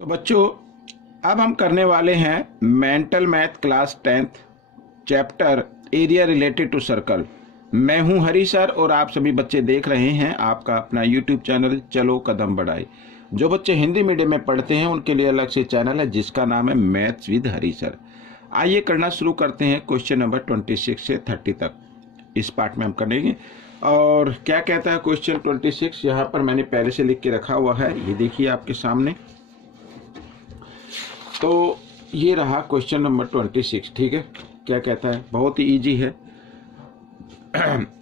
तो बच्चों, अब हम करने वाले हैं mental math class 10th chapter area related to circle. मैं हूं हरी सर और आप सभी बच्चे देख रहे हैं आपका अपना यूट्यूब चैनल चलो कदम बढ़ाए। जो बच्चे हिंदी मीडियम में पढ़ते हैं उनके लिए अलग से चैनल है जिसका नाम है मैथ्स विद हरी सर। आइए करना शुरू करते हैं क्वेश्चन नंबर 26 से 30 तक। इस पार्ट में हम करेंगे। और क्या कहता है क्वेश्चन 26, यहाँ पर मैंने पहले से लिख के रखा हुआ है, ये देखिए आपके सामने। तो ये रहा क्वेश्चन नंबर 26। ठीक है, क्या कहता है, बहुत ही इजी है।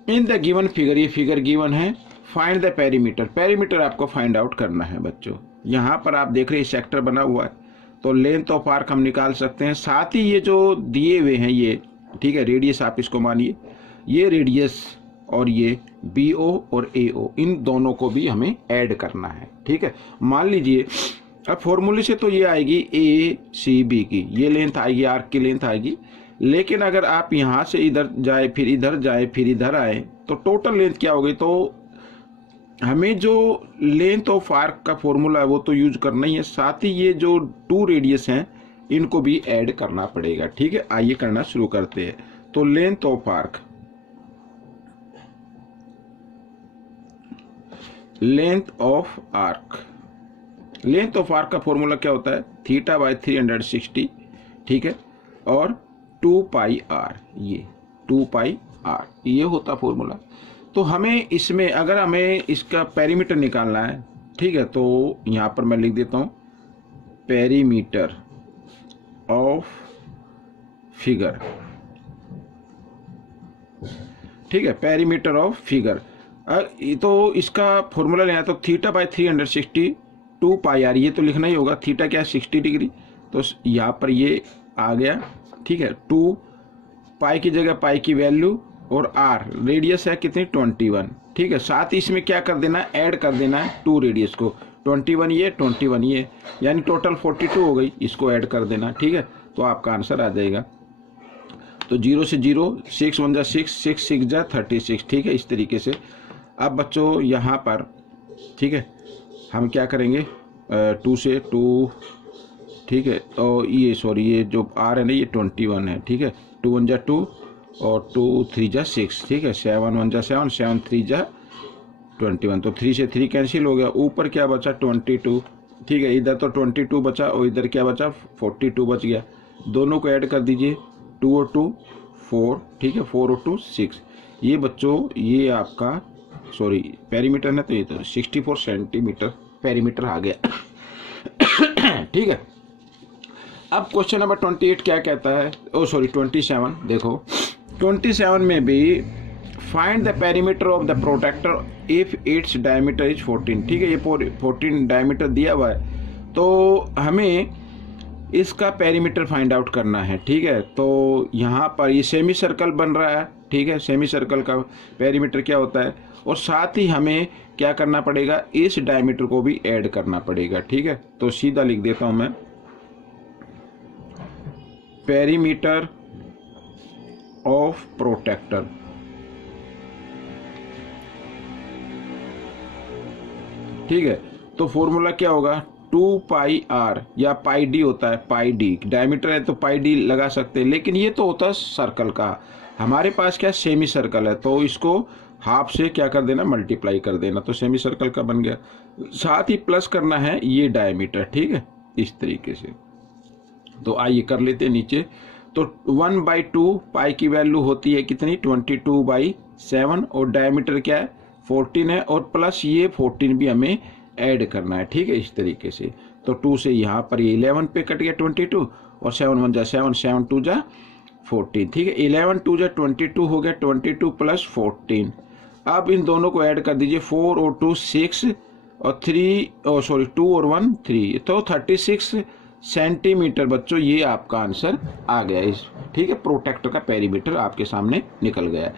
इन द गिवन फिगर, ये फिगर गिवन है, फाइंड द पेरीमीटर। पेरीमीटर आपको फाइंड आउट करना है बच्चों। यहाँ पर आप देख रहे हैं सेक्टर बना हुआ है, तो लेंथ ऑफ आर्क हम निकाल सकते हैं। साथ ही ये जो दिए हुए हैं ये, ठीक है, रेडियस आप इसको मानिए, ये रेडियस और ये BO और AO, इन दोनों को भी हमें ऐड करना है। ठीक है, मान लीजिए अब फॉर्मूले से तो ये आएगी ACB की, ये लेंथ आएगी, आर्क की लेंथ आएगी। लेकिन अगर आप यहाँ से इधर जाए, फिर इधर जाए, फिर इधर आए, तो टोटल लेंथ क्या होगी। तो हमें जो लेंथ ऑफ आर्क का फॉर्मूला है वो तो यूज करना ही है, साथ ही ये जो 2 रेडियस हैं इनको भी ऐड करना पड़ेगा। ठीक है, आइए करना शुरू करते हैं। तो length of arc, length of arc, length of arc का फॉर्मूला क्या होता है, θ/360। ठीक है, और 2πr, ये 2πr ये होता फॉर्मूला। तो हमें इसमें अगर हमें इसका पेरीमीटर निकालना है, ठीक है, तो यहाँ पर मैं लिख देता हूँ पेरीमीटर ऑफ फिगर। ठीक है, पेरीमीटर ऑफ फिगर। तो इसका फॉर्मूला लेना तो θ/360 2πr, ये तो लिखना ही होगा। थीटा क्या है, 60 डिग्री, तो यहाँ पर ये आ गया। ठीक है, 2 पाई की जगह पाई की वैल्यू, और r रेडियस है कितनी, 21। ठीक है, साथ ही इसमें क्या कर देना है, ऐड कर देना है 2 रेडियस को, 21 ये 21 ये, यानी टोटल 42 हो गई, इसको ऐड कर देना। ठीक है, तो आपका आंसर आ जाएगा। तो 0 से 0, 6 1 जा 6, 6 6 जा 36। ठीक है, इस तरीके से। अब बच्चों यहाँ पर, ठीक है, हम क्या करेंगे, 2 से 2, ठीक है, तो ये सॉरी, ये जो r है ना ये 21 है। ठीक है, 2 1 जा 2 और 2 3 जा 6। ठीक है, 7 1 जा 7, 7 3 जा 21, तो 3 से 3 कैंसिल हो गया। ऊपर क्या बचा, 22। ठीक है, इधर तो 22 बचा और इधर क्या बचा, 42 बच गया। दोनों को ऐड कर दीजिए, 2 और 2 4। ठीक है, 4 और 2 6। ये बच्चों ये आपका सॉरी पेरीमीटर है, तो ये तो 64 सेंटीमीटर पेरीमीटर आ गया। ठीक है, अब क्वेश्चन नंबर 28 क्या कहता है, ओ सॉरी 27। देखो 27 में भी find the perimeter of the protractor if its diameter is 14। ठीक है, ये 14 डायमीटर दिया हुआ है, तो हमें इसका पेरीमीटर फाइंड आउट करना है। ठीक है, तो यहाँ पर ये सेमी सर्कल बन रहा है। ठीक है, सेमी सर्कल का पेरीमीटर क्या होता है, और साथ ही हमें क्या करना पड़ेगा, इस डायमीटर को भी ऐड करना पड़ेगा। ठीक है, तो सीधा लिख देता हूं मैं, पेरीमीटर ऑफ प्रोटेक्टर। ठीक है, तो फॉर्मूला क्या होगा, 2πr या πd होता है, πd डायमीटर है तो πd लगा सकते हैं, लेकिन ये तो होता है सर्कल का। हमारे पास क्या सेमी सर्कल है, तो इसको हाफ से क्या कर देना, मल्टीप्लाई कर देना, तो सेमी सर्कल का बन गया। साथ ही प्लस करना है ये डायमीटर। ठीक है, इस तरीके से। तो आइए कर लेते हैं नीचे। तो 1/2 पाई की वैल्यू होती है कितनी, 22/7, और डायमीटर क्या है, 14 है, और प्लस ये 14 भी हमें ऐड करना है। ठीक है, इस तरीके से। तो 2 से यहाँ पर ये 11 पे कट गया 22, और 7 1 जा 7, 7 2 जा 14। ठीक है, 11 2 जा 22 हो गया, 22 प्लस 14। अब इन दोनों को ऐड कर दीजिए, 4 और 2 6, और 3 सॉरी 2 और 1 3, तो 36 सेंटीमीटर बच्चों ये आपका आंसर आ गया। इस ठीक है, प्रोटेक्टर का पेरीमीटर आपके सामने निकल गया है।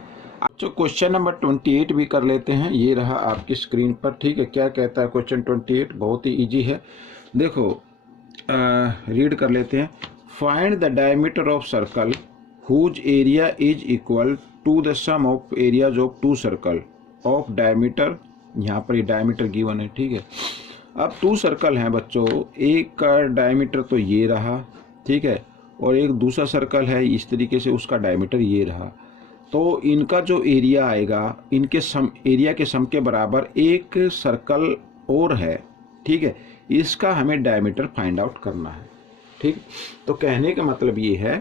तो क्वेश्चन नंबर 28 भी कर लेते हैं, ये रहा आपकी स्क्रीन पर। ठीक है, क्या कहता है क्वेश्चन 28, बहुत ही इजी है। देखो रीड कर लेते हैं। Find the diameter of circle whose area is equal to the sum of areas of 2 circle of diameter. यहाँ पर ये डायमीटर गिवन है। ठीक है, अब 2 सर्कल हैं बच्चों, एक का डायमीटर तो ये रहा, ठीक है, और एक दूसरा सर्कल है इस तरीके से, उसका डायमीटर ये रहा। तो इनका जो एरिया आएगा, इनके एरिया के सम के बराबर एक सर्कल और है, ठीक है, इसका हमें डायमीटर फाइंड आउट करना है। ठीक, तो कहने का मतलब ये है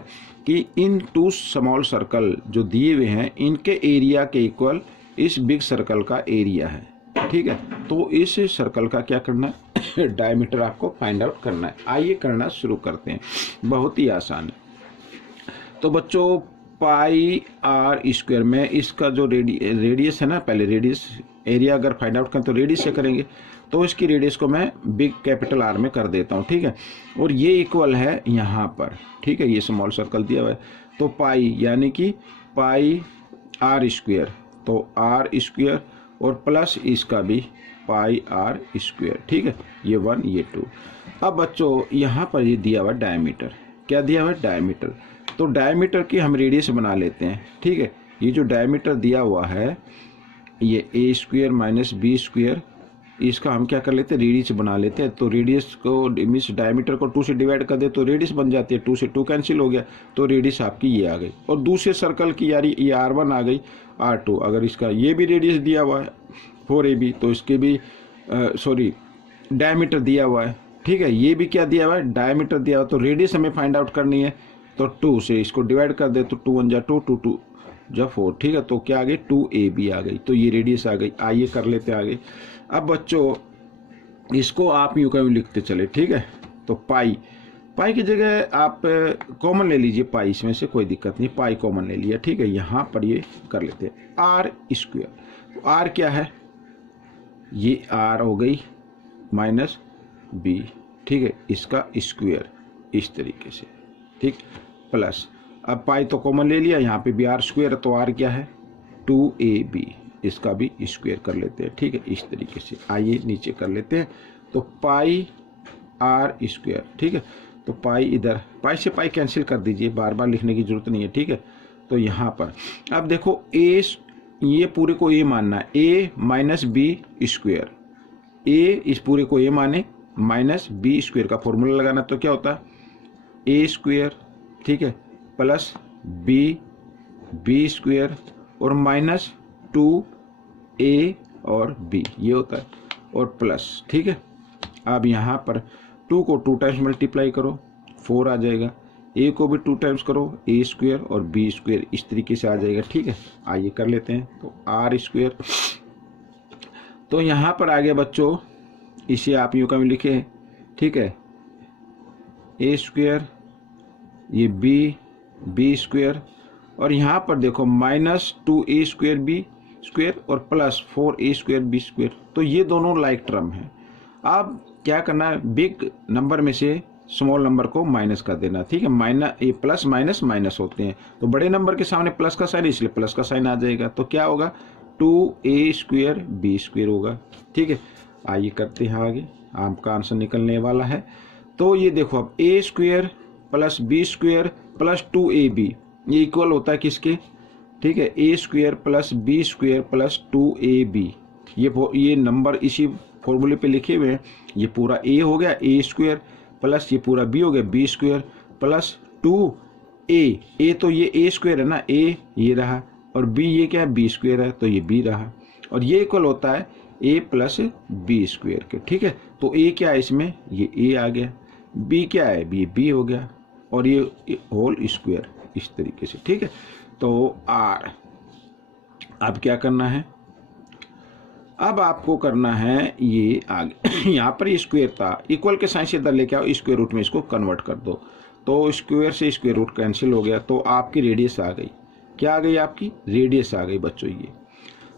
कि इन 2 स्मॉल सर्कल जो दिए हुए हैं, इनके एरिया के इक्वल इस बिग सर्कल का एरिया है। ठीक है, तो इस सर्कल का क्या करना है, डायमीटर आपको फाइंड आउट करना है। आइए करना शुरू करते हैं, बहुत ही आसान है। तो बच्चों पाई आर स्क्वायर में इसका जो रेडियस है ना, पहले रेडियस एरिया अगर फाइंड आउट करें तो रेडियस से करेंगे, तो इसकी रेडियस को मैं बिग कैपिटल आर में कर देता हूँ। ठीक है, और ये इक्वल है यहाँ पर, ठीक है, ये स्मॉल सर्कल दिया हुआ है, तो पाई यानी कि पाई आर स्क्वायर, तो आर स्क्वायर और प्लस इसका भी पाई आर स्क्वायर। ठीक है, ये 1 ये 2। अब बच्चों यहाँ पर ये दिया हुआ डायमीटर, क्या दिया हुआ है, डायमीटर, तो डायमीटर की हम रेडियस बना लेते हैं। ठीक है, ये जो डायमीटर दिया हुआ है ये ए स्क्वायर माइनस बी स्क्वायर, इसका हम क्या कर लेते हैं, रेडियस बना लेते हैं। तो रेडियस को मीन्स डायमीटर को 2 से डिवाइड कर दे तो रेडियस बन जाती है, 2 से 2 कैंसिल हो गया, तो रेडियस आपकी ये आ गई। और दूसरे सर्कल की यारी ये R1 आ गई, R2, अगर इसका ये भी रेडियस दिया हुआ है 4AB, तो इसके भी डायमीटर दिया हुआ है। ठीक है, ये भी क्या दिया हुआ है, डायमीटर दिया हुआ, तो रेडियस हमें फाइंड आउट करनी है, तो 2 से इसको डिवाइड कर दे तो 2 1 जा 2, 2 2 जा 4। ठीक है, तो क्या आ गई, 2AB आ गई, तो ये रेडियस आ गई। आइए कर लेते आगे। अब बच्चों इसको आप यूं कहीं लिखते चले, ठीक है, तो पाई की जगह आप कॉमन ले लीजिए, पाई इसमें से कोई दिक्कत नहीं, पाई कॉमन ले लिया। ठीक है, यहाँ पर ये कर लेते हैं आर स्क्वायर। आर क्या है, ये आर हो गई माइनस बी, ठीक है, इसका स्क्वायर इस तरीके से, ठीक, प्लस अब पाई तो कॉमन ले लिया, यहाँ पे भी आर स्क्वायर, तो आर क्या है 2AB, इसका भी स्क्वायर कर लेते हैं। ठीक है, इस तरीके से। आइए नीचे कर लेते हैं, तो पाई आर स्क्वायर, ठीक है, तो पाई इधर, पाई से पाई कैंसिल कर दीजिए, बार बार लिखने की जरूरत नहीं है। ठीक है, तो यहाँ पर अब देखो ए, ये पूरे को ए मानना है, ए माइनस बी स्क्वायर, ए इस पूरे को ए माने माइनस बी स्क्वायर का फॉर्मूला लगाना, तो क्या होता है ए स्क्वायर, ठीक है, प्लस बी स्क्वायर और माइनस 2A और B, ये होता है, और प्लस। ठीक है, अब यहाँ पर 2 को 2 टाइम्स मल्टीप्लाई करो 4 आ जाएगा, A को भी 2 टाइम्स करो A स्क्वायर और B स्क्वायर, इस तरीके से आ जाएगा। ठीक है, आइए कर लेते हैं, तो R स्क्वायर, तो यहाँ पर आ गया बच्चों, इसे आप यूँ कभी लिखे, ठीक है, A स्क्वायर, ये B स्क्वायर, और यहाँ पर देखो minus 2A square B square और plus 4A square B square, तो ये दोनों लाइक टर्म है। अब क्या करना है, बिग नंबर में से स्मॉल नंबर को माइनस कर देना। ठीक है, ये प्लस माइनस माइनस होते हैं, तो बड़े नंबर के सामने प्लस का साइन, इसलिए प्लस का साइन आ जाएगा, तो क्या होगा 2A स्क्वायर B स्क्वायर होगा। ठीक है, आइए करते हैं आगे, आपका आंसर निकलने वाला है। तो ये देखो अब A square plus B square plus 2AB, ये इक्वल होता है किसके, ठीक है, A square plus B square plus 2AB, ये नंबर इसी फॉर्मूले पे लिखे हुए हैं। ये पूरा A हो गया A स्क्वायर, प्लस ये पूरा B हो गया B स्क्वायर प्लस 2A, तो ये A स्क्वायर है ना, A ये रहा, और B ये क्या है B स्क्वायर है, तो ये B रहा, और ये इक्वल होता है A प्लस B स्क्वायर के। ठीक है, तो A क्या है इसमें, ये A आ गया, B क्या है B हो गया, और ये होल स्क्वायर इस तरीके से। ठीक है, तो R, अब क्या करना है, अब आपको करना है ये आगे यहाँ पर ये स्क्वायर था, इक्वल के साइन से इधर लेके आओ, स्क्वायर रूट में इसको कन्वर्ट कर दो, तो स्क्वायर से स्क्वायर रूट कैंसिल हो गया, तो आपकी रेडियस आ गई, क्या आ गई, आपकी रेडियस आ गई बच्चों। ये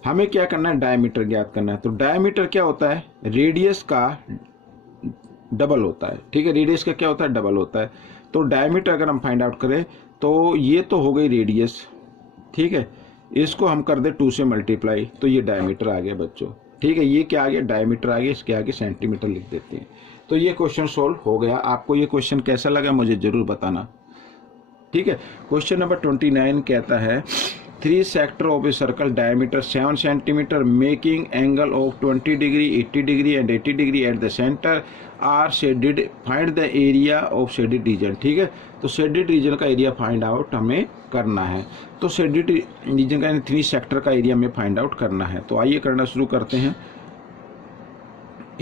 हमें क्या करना है, डायमीटर ज्ञात करना है। तो डायमीटर क्या होता है, रेडियस का डबल होता है। ठीक है, रेडियस का क्या होता है, डबल होता है। तो डायमीटर अगर हम फाइंड आउट करें, तो ये तो हो गई रेडियस, ठीक है, इसको हम कर दे 2 से मल्टीप्लाई, तो ये डायमीटर आ गया बच्चों। ठीक है, ये क्या आ गया, डायमीटर आ गया, इसके आगे सेंटीमीटर लिख देते हैं। तो ये क्वेश्चन सोल्व हो गया। आपको ये क्वेश्चन कैसा लगा मुझे जरूर बताना। ठीक है, क्वेश्चन नंबर 29 कहता है 3 sector of a circle diameter 7 centimetre making angle of 20 degree 80 degree and 80 degree at the centre are shaded, find the area of shaded region. ठीक है, तो शेडेड रीजन का एरिया फाइंड आउट हमें करना है। तो शेडेड रीजन का 3 sector का एरिया हमें फाइंड आउट करना है। तो आइए करना शुरू करते हैं।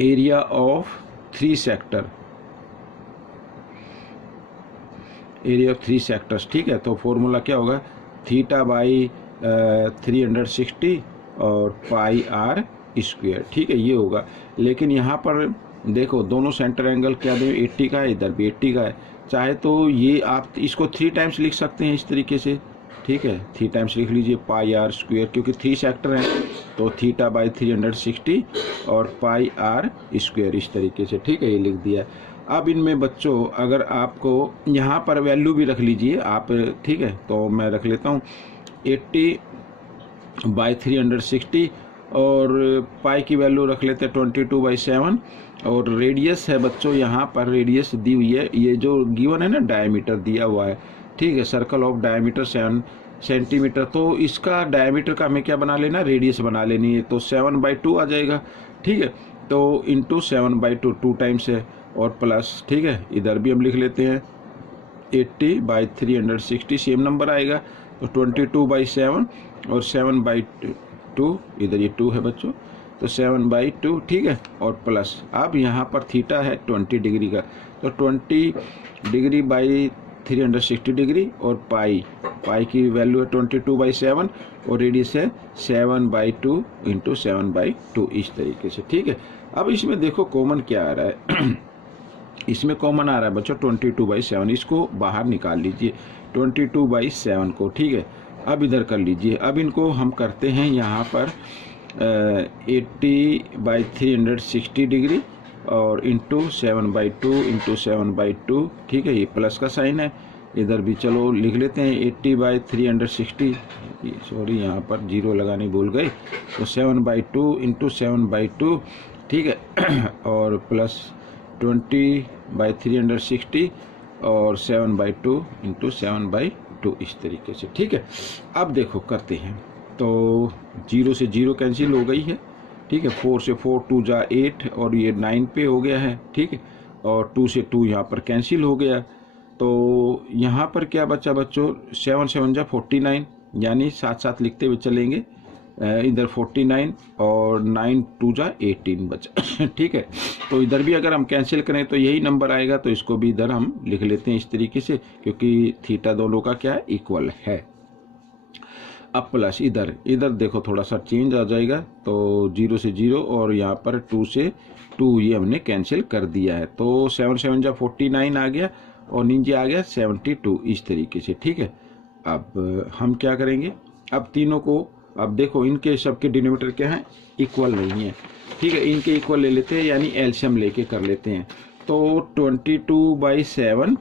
Area of 3 sector, area of 3 sectors. ठीक है, तो फॉर्मूला क्या होगा, थीटा बाई 360 और पाई आर स्क्वायर। ठीक है, ये होगा। लेकिन यहाँ पर देखो दोनों सेंटर एंगल क्या दें, 80 का है, इधर भी 80 का है। चाहे तो ये आप इसको 3 टाइम्स लिख सकते हैं इस तरीके से। ठीक है, 3 टाइम्स लिख लीजिए पाई आर स्क्वायर, क्योंकि 3 सेक्टर हैं तो थीटा बाई 360 और पाई आर स्क्वायर इस तरीके से। ठीक है, ये लिख दिया। अब इनमें बच्चों अगर आपको यहाँ पर वैल्यू भी रख लीजिए आप। ठीक है, तो मैं रख लेता हूँ 80 बाई 360 और पाई की वैल्यू रख लेते हैं 22/7 और रेडियस है बच्चों, यहाँ पर रेडियस दी हुई है, ये जो गिवन है ना डायमीटर दिया हुआ है। ठीक है, सर्कल ऑफ डायमीटर 7 सेंटीमीटर, तो इसका डायमीटर का हमें क्या बना लेना, रेडियस बना लेनी है। तो 7/2 आ जाएगा। ठीक है, तो इंटू 7/2 2 टाइम्स है और प्लस। ठीक है, इधर भी हम लिख लेते हैं 80 बाई 360 सेम नंबर आएगा। तो 22/7 और 7/2, इधर ये 2 है बच्चों, तो 7/2। ठीक है, और प्लस अब यहाँ पर थीटा है 20 डिग्री का, तो 20 डिग्री बाई 360 डिग्री और पाई की वैल्यू है 22/7 और रेडियस है 7/2 इंटू 7/2 इस तरीके से। ठीक है, अब इसमें देखो कॉमन क्या आ रहा है इसमें कॉमन आ रहा है बच्चों 22/7, इसको बाहर निकाल लीजिए 22/7 को। ठीक है, अब इधर कर लीजिए। अब इनको हम करते हैं यहाँ पर 80 बाई 360 डिग्री और इंटू 7/2 इंटू 7/2। ठीक है, ये प्लस का साइन है, इधर भी चलो लिख लेते हैं 80 बाई 360, सॉरी यहाँ पर 0 लगाने भूल गए, तो 7/2 इंटू 7/2। ठीक है, और प्लस 20 बाई 360 और 7/2 इंटू 7/2 इस तरीके से। ठीक है, अब देखो करते हैं, तो 0 से 0 कैंसिल हो गई है। ठीक है, 4 से 4 2 जा 8 और ये 9 पे हो गया है। ठीक है, और 2 से 2 यहाँ पर कैंसिल हो गया। तो यहाँ पर क्या बचा बच्चों, 7 7 जा 49, यानी साथ साथ लिखते हुए चलेंगे, इधर 49 और 9 2 जा 18 बचा। ठीक है, तो इधर भी अगर हम कैंसिल करें तो यही नंबर आएगा, तो इसको भी इधर हम लिख लेते हैं इस तरीके से, क्योंकि थीटा दोनों का क्या है, इक्वल है। अब प्लस इधर देखो थोड़ा सा चेंज आ जाएगा, तो 0 से 0 और यहाँ पर 2 से 2 ये हमने कैंसिल कर दिया है। तो 7 7 जा 49 आ गया और नीचे आ गया 72 इस तरीके से। ठीक है, अब हम क्या करेंगे, अब तीनों को, अब देखो इनके सबके डिनोमिनेटर क्या है, इक्वल नहीं है। ठीक है, इनके इक्वल ले लेते हैं, यानी एलसीएम लेके कर लेते हैं। तो 22/7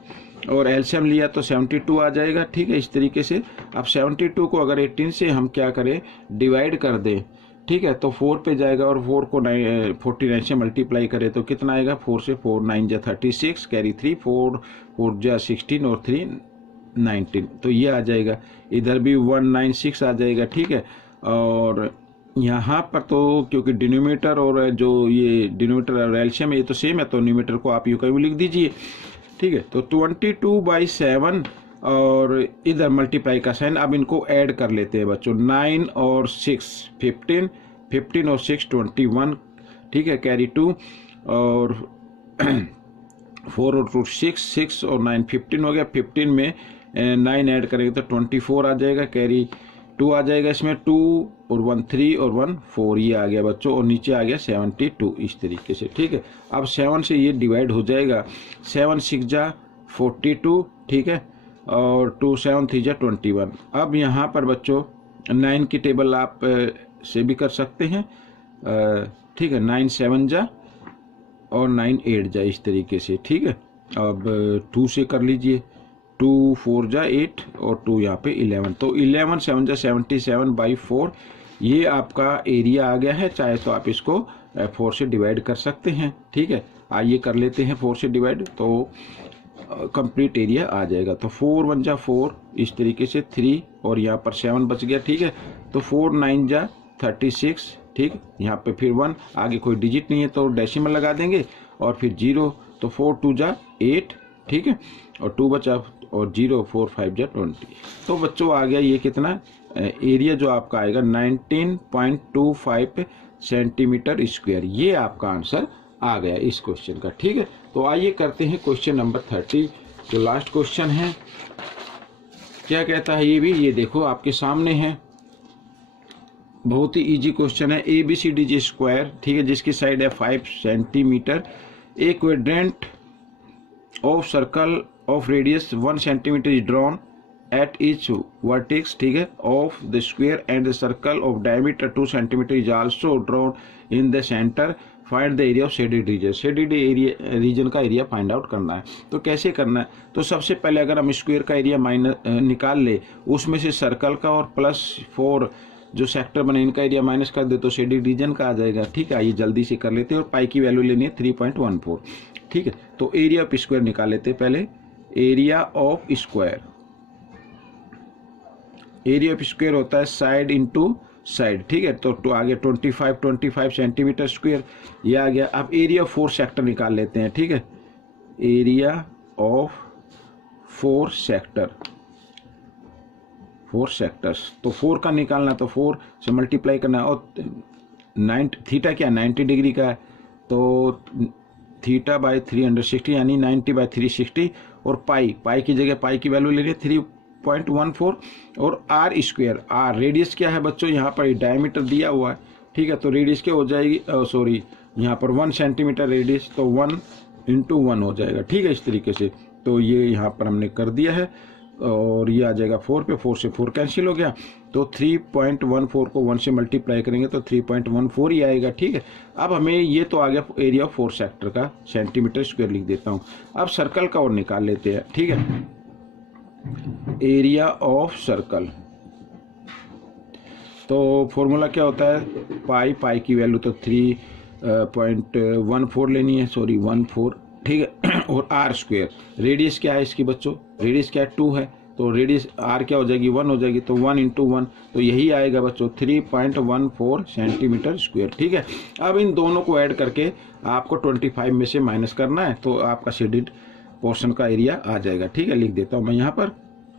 और एलसीएम लिया तो 72 आ जाएगा। ठीक है, इस तरीके से। अब 72 को अगर 18 से हम क्या करें, डिवाइड कर दें। ठीक है, तो 4 पे जाएगा और 4 को 49 से मल्टीप्लाई करें तो कितना आएगा, 4 से 4 9 जा 36, कैरी 3 4 4 जा 16 और 3 19, तो ये आ जाएगा। इधर भी 196 आ जाएगा। ठीक है, और यहाँ पर तो क्योंकि डिनोमिनेटर और जो ये डिनोमिनेटर और एलसीएम ये तो सेम है, तो न्यूमरेटर को आप यूं कहीं लिख दीजिए। ठीक है, तो 22/7 और इधर मल्टीप्लाई का साइन। अब इनको ऐड कर लेते हैं बच्चों, 9 और 6 15, 15 और 6 21। ठीक है, कैरी 2 और 4 और 2 6, 6 और 9 15 हो गया। 15 में 9 ऐड करेंगे तो 24 आ जाएगा, कैरी 2 आ जाएगा, इसमें 2 और 1 3 और 1 4 ये आ गया बच्चों, और नीचे आ गया 72 इस तरीके से। ठीक है, अब 7 से ये डिवाइड हो जाएगा, 7 6 जा 42। ठीक है, और 2 7 3 जा 21। अब यहाँ पर बच्चों 9 की टेबल आप से भी कर सकते हैं। ठीक है, 9 7 जा और 9 8 जा इस तरीके से। ठीक है, अब 2 से कर लीजिए, 2 4 जा 8 और 2 यहाँ पे 11, तो 11 7 जा 77/4 ये आपका एरिया आ गया है। चाहे तो आप इसको 4 से डिवाइड कर सकते हैं। ठीक है, आइए कर लेते हैं 4 से डिवाइड। तो कंप्लीट एरिया आ जाएगा। तो 4 1 जा 4, इस तरीके से 3 और यहाँ पर 7 बच गया, ठीक है। तो 4 9 जा 36, ठीक। यहाँ पे फिर 1, आगे कोई डिजिट नहीं है तो डेसिमल लगा देंगे और फिर 0, तो 4 2 जा 8, ठीक है, और 2 बचा और 0 4 5 जा 20। तो बच्चों आ गया ये कितना एरिया जो आपका आएगा 19.25 सेंटीमीटर स्क्वायर। ये आपका आंसर आ गया इस क्वेश्चन का, ठीक है। तो आइए करते हैं क्वेश्चन नंबर 30, जो लास्ट क्वेश्चन है। क्या कहता है ये भी, ये देखो आपके सामने है, बहुत ही इजी क्वेश्चन है। ABCD स्क्वायर, ठीक है, जिसकी साइड है 5 centimetre. A quadrant of circle of radius 1 centimetre is drawn at each vertex, ठीक है, of the square and the circle of diameter 2 centimeter is also drawn in the center. Find the area of shaded region. shaded area region का area find out करना है। तो कैसे करना है, तो सबसे पहले अगर हम स्क्वायर का एरिया निकाल ले, उसमें से सर्कल का और +4 जो सेक्टर बने इनका एरिया माइनस कर दे तो शेडेड रीजन का आ जाएगा, ठीक है। आइए जल्दी से कर लेते हैं। और पाई की वैल्यू लेनी है 3.14, ठीक है। तो एरिया ऑफ स्क्वायर निकाल लेते हैं पहले। Area of square, area of square होता है साइड इंटू साइड, ठीक है। तो आगे 25 सेंटीमीटर स्क्वायर ये आ गया। अब एरिया ऑफ 4 सेक्टर निकाल लेते हैं, ठीक है। एरिया ऑफ 4 सेक्टर, 4 सेक्टर्स, तो 4 का निकालना, तो 4 से मल्टीप्लाई करना। और 9 थीटा क्या 90 डिग्री का है, तो थीटा बाई 360 यानी 90/360। और पाई की जगह पाई की वैल्यू ले रही है 3.14। और आर स्क्वायर, आर रेडियस क्या है बच्चों, यहाँ पर डायमीटर दिया हुआ है, ठीक है। तो रेडियस क्या हो जाएगी, सॉरी यहाँ पर 1 सेंटीमीटर रेडियस, तो 1 × 1 हो जाएगा, ठीक है, इस तरीके से। तो ये यहाँ पर हमने कर दिया है और ये आ जाएगा 4 पे, 4 से 4 कैंसिल हो गया। तो 3.14 को 1 से मल्टीप्लाई करेंगे तो 3.14 ही आएगा, ठीक है। अब हमें ये तो आ गया एरिया ऑफ 4 सेक्टर का, सेंटीमीटर स्क्वायर लिख देता हूँ। अब सर्कल का और निकाल लेते हैं, ठीक है। एरिया ऑफ सर्कल, तो फॉर्मूला क्या होता है, पाई की वैल्यू तो 3.14 लेनी है, सॉरी 14, ठीक है। और आर स्क्वायर, रेडियस क्या है इसकी बच्चों, रेडियस क्या है 2 है, तो रेडियस आर क्या हो जाएगी 1 हो जाएगी, तो 1 × 1, तो यही आएगा बच्चों 3.14 सेंटीमीटर स्क्वायर, ठीक है। अब इन दोनों को ऐड करके आपको 25 में से माइनस करना है, तो आपका शेडेड पोर्शन का एरिया आ जाएगा, ठीक है। लिख देता हूं मैं यहाँ पर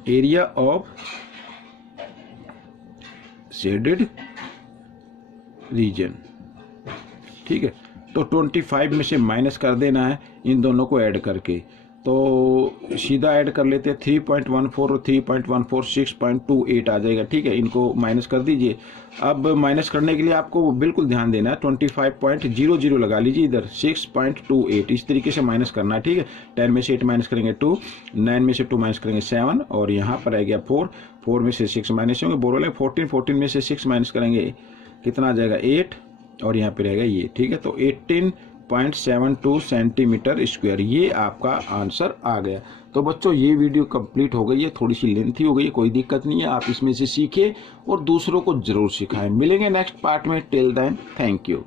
एरिया ऑफ शेडेड रीजन, ठीक है। तो 25 में से माइनस कर देना है इन दोनों को ऐड करके, तो सीधा ऐड कर लेते हैं 3.14 और 3.14 6.28 आ जाएगा, ठीक है। इनको माइनस कर दीजिए। अब माइनस करने के लिए आपको बिल्कुल ध्यान देना है, 25.00 लगा लीजिए इधर, 6.28 इस तरीके से माइनस करना है, ठीक है। 10 में से 8 माइनस करेंगे 2, 9 में से 2 माइनस करेंगे 7, और यहाँ पर आ गया 4 में से 6 माइनस होंगे, बोलो 14 में से 6 माइनस करेंगे कितना आ जाएगा 8, और यहाँ पे रहेगा ये, ठीक है। तो 18.72 सेंटीमीटर स्क्वायर, ये आपका आंसर आ गया। तो बच्चों ये वीडियो कंप्लीट हो गई है, थोड़ी सी लेंथी हो गई है, कोई दिक्कत नहीं है, आप इसमें से सीखिए और दूसरों को जरूर सिखाएं। मिलेंगे नेक्स्ट पार्ट में, टिल देन थैंक यू।